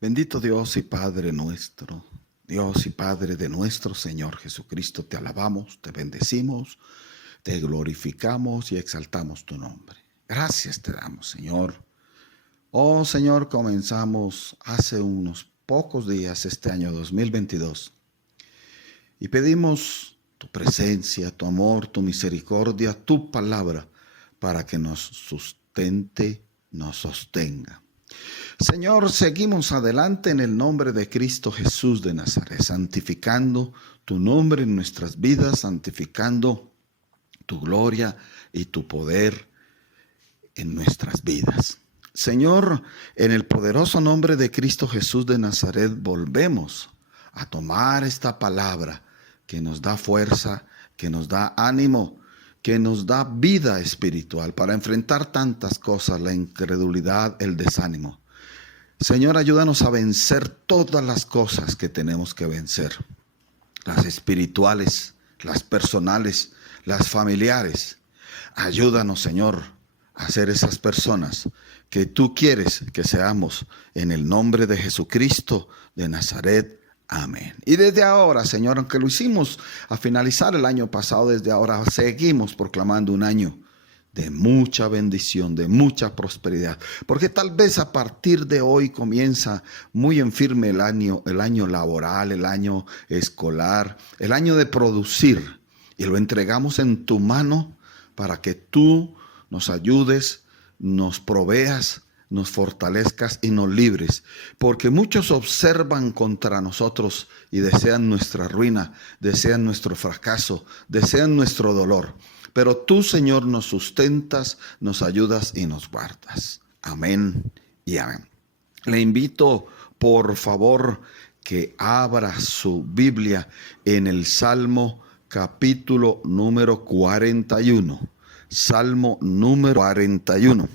Bendito Dios y Padre nuestro, Dios y Padre de nuestro Señor Jesucristo, te alabamos, te bendecimos, te glorificamos y exaltamos tu nombre. Gracias te damos, Señor. Oh Señor, comenzamos hace unos pocos días este año 2022 y pedimos tu presencia, tu amor, tu misericordia, tu palabra para que nos sustente, nos sostenga. Señor, seguimos adelante en el nombre de Cristo Jesús de Nazaret, santificando tu nombre en nuestras vidas, santificando tu gloria y tu poder en nuestras vidas. Señor, en el poderoso nombre de Cristo Jesús de Nazaret, volvemos a tomar esta palabra que nos da fuerza, que nos da ánimo, que nos da vida espiritual para enfrentar tantas cosas, la incredulidad, el desánimo. Señor, ayúdanos a vencer todas las cosas que tenemos que vencer, las espirituales, las personales, las familiares. Ayúdanos, Señor, a ser esas personas que tú quieres que seamos en el nombre de Jesucristo de Nazaret. Amén. Y desde ahora, Señor, aunque lo hicimos a finalizar el año pasado, desde ahora seguimos proclamando un año de mucha bendición, de mucha prosperidad, porque tal vez a partir de hoy comienza muy en firme el año laboral, el año escolar, el año de producir, y lo entregamos en tu mano para que tú nos ayudes, nos proveas, nos fortalezcas y nos libres, porque muchos observan contra nosotros y desean nuestra ruina, desean nuestro fracaso, desean nuestro dolor. Pero tú, Señor, nos sustentas, nos ayudas y nos guardas. Amén y amén. Le invito, por favor, que abra su Biblia en el Salmo capítulo número 41. Salmo número 41.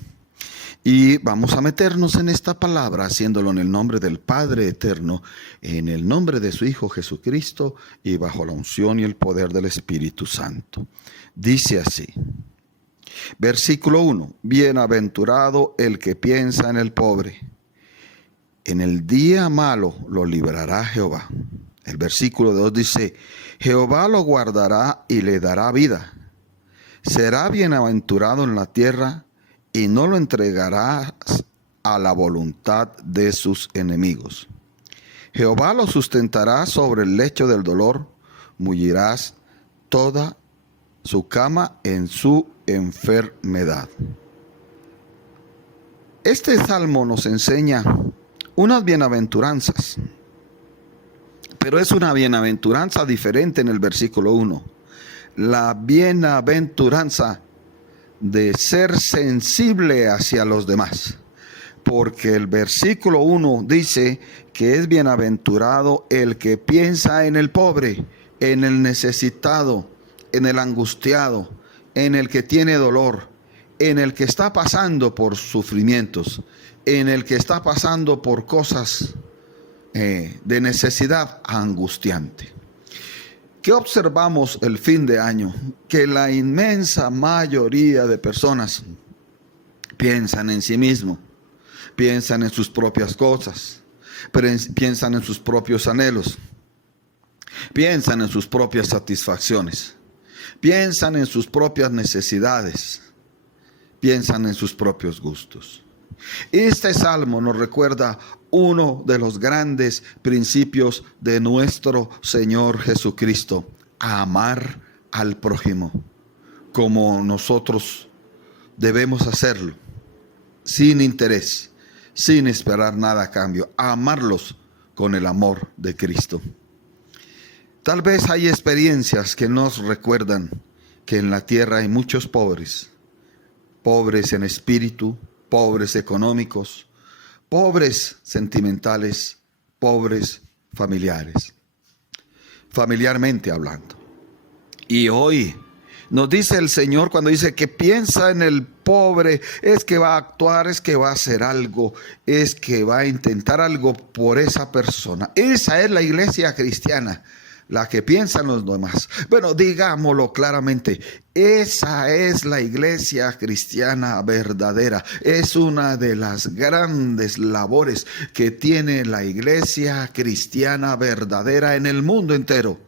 Y vamos a meternos en esta palabra, haciéndolo en el nombre del Padre eterno, en el nombre de su Hijo Jesucristo y bajo la unción y el poder del Espíritu Santo. Dice así, versículo 1, bienaventurado el que piensa en el pobre. En el día malo lo librará Jehová. El versículo 2 dice, Jehová lo guardará y le dará vida. Será bienaventurado en la tierra y no lo entregarás a la voluntad de sus enemigos. Jehová lo sustentará sobre el lecho del dolor, mullirás toda su cama en su enfermedad. Este salmo nos enseña unas bienaventuranzas, pero es una bienaventuranza diferente en el versículo 1. La bienaventuranza de ser sensible hacia los demás, porque el versículo 1 dice que es bienaventurado el que piensa en el pobre, en el necesitado, en el angustiado, en el que tiene dolor, en el que está pasando por sufrimientos, en el que está pasando por cosas de necesidad angustiante. ¿Qué observamos el fin de año? Que la inmensa mayoría de personas piensan en sí mismo, piensan en sus propias cosas, piensan en sus propios anhelos, piensan en sus propias satisfacciones, piensan en sus propias necesidades, piensan en sus propios gustos. Este salmo nos recuerda uno de los grandes principios de nuestro Señor Jesucristo: amar al prójimo como nosotros debemos hacerlo, sin interés, sin esperar nada a cambio, amarlos con el amor de Cristo. Tal vez hay experiencias que nos recuerdan que en la tierra hay muchos pobres, pobres en espíritu, pobres económicos, pobres sentimentales, pobres familiarmente hablando. Y hoy nos dice el Señor, cuando dice que piensa en el pobre, es que va a actuar, es que va a hacer algo, es que va a intentar algo por esa persona. Esa es la iglesia cristiana. la que piensan los demás. Bueno, digámoslo claramente, esa es la iglesia cristiana verdadera. Es una de las grandes labores que tiene la iglesia cristiana verdadera en el mundo entero.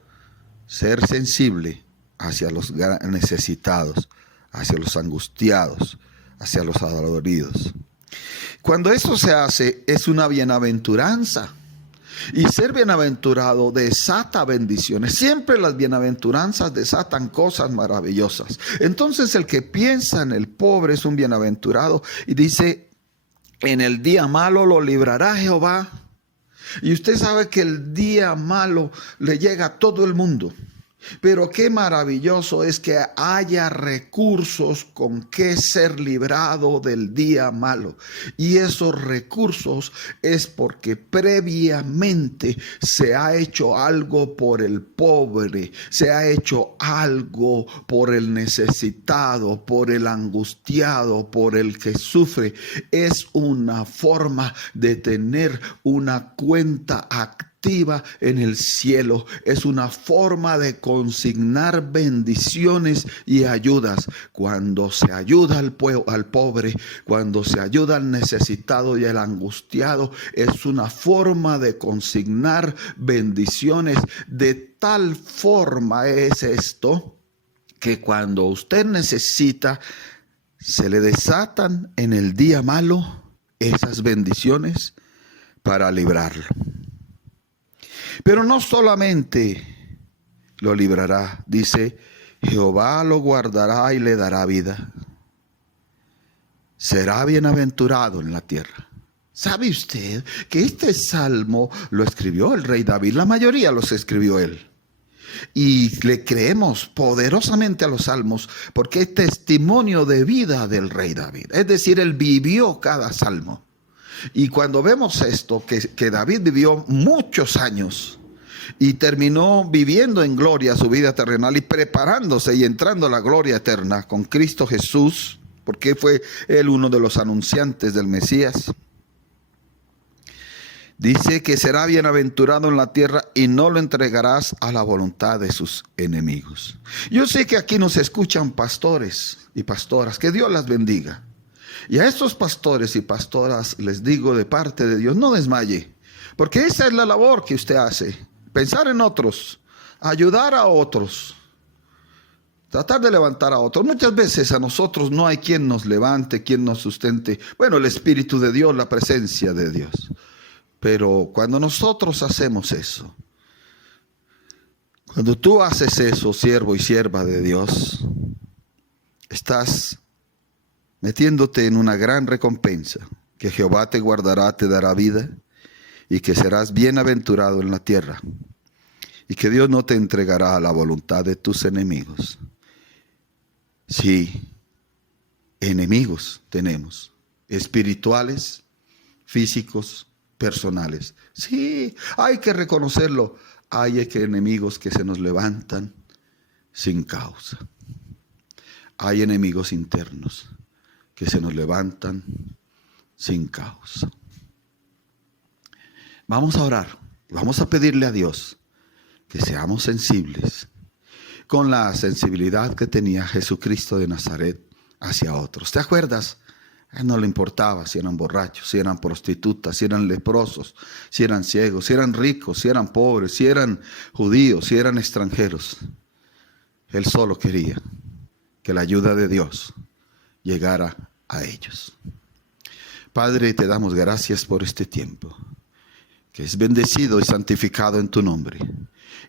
Ser sensible hacia los necesitados, hacia los angustiados, hacia los adoloridos. Cuando eso se hace, es una bienaventuranza. Y ser bienaventurado desata bendiciones. Siempre las bienaventuranzas desatan cosas maravillosas. Entonces el que piensa en el pobre es un bienaventurado. Y dice, en el día malo lo librará Jehová. Y usted sabe que el día malo le llega a todo el mundo. Pero qué maravilloso es que haya recursos con que ser librado del día malo. Y esos recursos es porque previamente se ha hecho algo por el pobre, se ha hecho algo por el necesitado, por el angustiado, por el que sufre. Es una forma de tener una cuenta activa en el cielo. Es una forma de consignar bendiciones y ayudas. Cuando se ayuda al pobre, cuando se ayuda al necesitado y al angustiado, es una forma de consignar bendiciones. De tal forma es esto que cuando usted necesita, se le desatan en el día malo esas bendiciones para librarlo. Pero no solamente lo librará, dice, Jehová lo guardará y le dará vida. Será bienaventurado en la tierra. ¿Sabe usted que este salmo lo escribió el rey David? La mayoría los escribió él. Y le creemos poderosamente a los salmos porque es testimonio de vida del rey David. Es decir, él vivió cada salmo. Y cuando vemos esto, que David vivió muchos años y terminó viviendo en gloria su vida terrenal y preparándose y entrando a la gloria eterna con Cristo Jesús, porque fue él uno de los anunciantes del Mesías, dice que será bienaventurado en la tierra y no lo entregarás a la voluntad de sus enemigos. Yo sé que aquí nos escuchan pastores y pastoras, que Dios las bendiga. Y a estos pastores y pastoras les digo de parte de Dios, no desmaye, porque esa es la labor que usted hace, pensar en otros, ayudar a otros, tratar de levantar a otros. Muchas veces a nosotros no hay quien nos levante, quien nos sustente. Bueno, el Espíritu de Dios, la presencia de Dios. Pero cuando nosotros hacemos eso, cuando tú haces eso, siervo y sierva de Dios, estás metiéndote en una gran recompensa, que Jehová te guardará, te dará vida, y que serás bienaventurado en la tierra, y que Dios no te entregará a la voluntad de tus enemigos. Sí, enemigos tenemos, espirituales, físicos, personales. Sí, hay que reconocerlo. Hay enemigos que se nos levantan sin causa. Hay enemigos internos que se nos levantan sin causa. Vamos a orar, vamos a pedirle a Dios que seamos sensibles con la sensibilidad que tenía Jesucristo de Nazaret hacia otros. ¿Te acuerdas? A él no le importaba si eran borrachos, si eran prostitutas, si eran leprosos, si eran ciegos, si eran ricos, si eran pobres, si eran judíos, si eran extranjeros. Él solo quería que la ayuda de Dios llegara a ellos. Padre, te damos gracias por este tiempo, que es bendecido y santificado en tu nombre.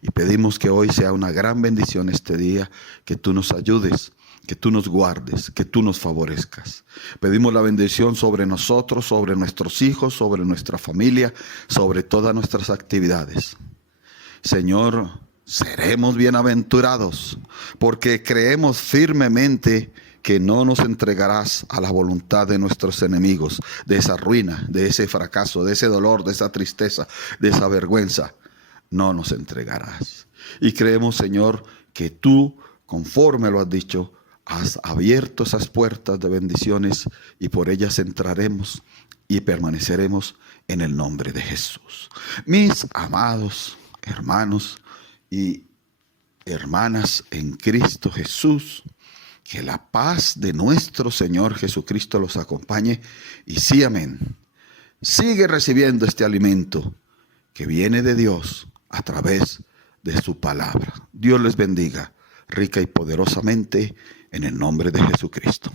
Y pedimos que hoy sea una gran bendición este día, que tú nos ayudes, que tú nos guardes, que tú nos favorezcas. Pedimos la bendición sobre nosotros, sobre nuestros hijos, sobre nuestra familia, sobre todas nuestras actividades. Señor, seremos bienaventurados, porque creemos firmemente que no nos entregarás a la voluntad de nuestros enemigos, de esa ruina, de ese fracaso, de ese dolor, de esa tristeza, de esa vergüenza. No nos entregarás. Y creemos, Señor, que tú, conforme lo has dicho, has abierto esas puertas de bendiciones y por ellas entraremos y permaneceremos en el nombre de Jesús. Mis amados hermanos y hermanas en Cristo Jesús, que la paz de nuestro Señor Jesucristo los acompañe. Y sí, amén. Sigue recibiendo este alimento que viene de Dios a través de su palabra. Dios les bendiga rica y poderosamente en el nombre de Jesucristo.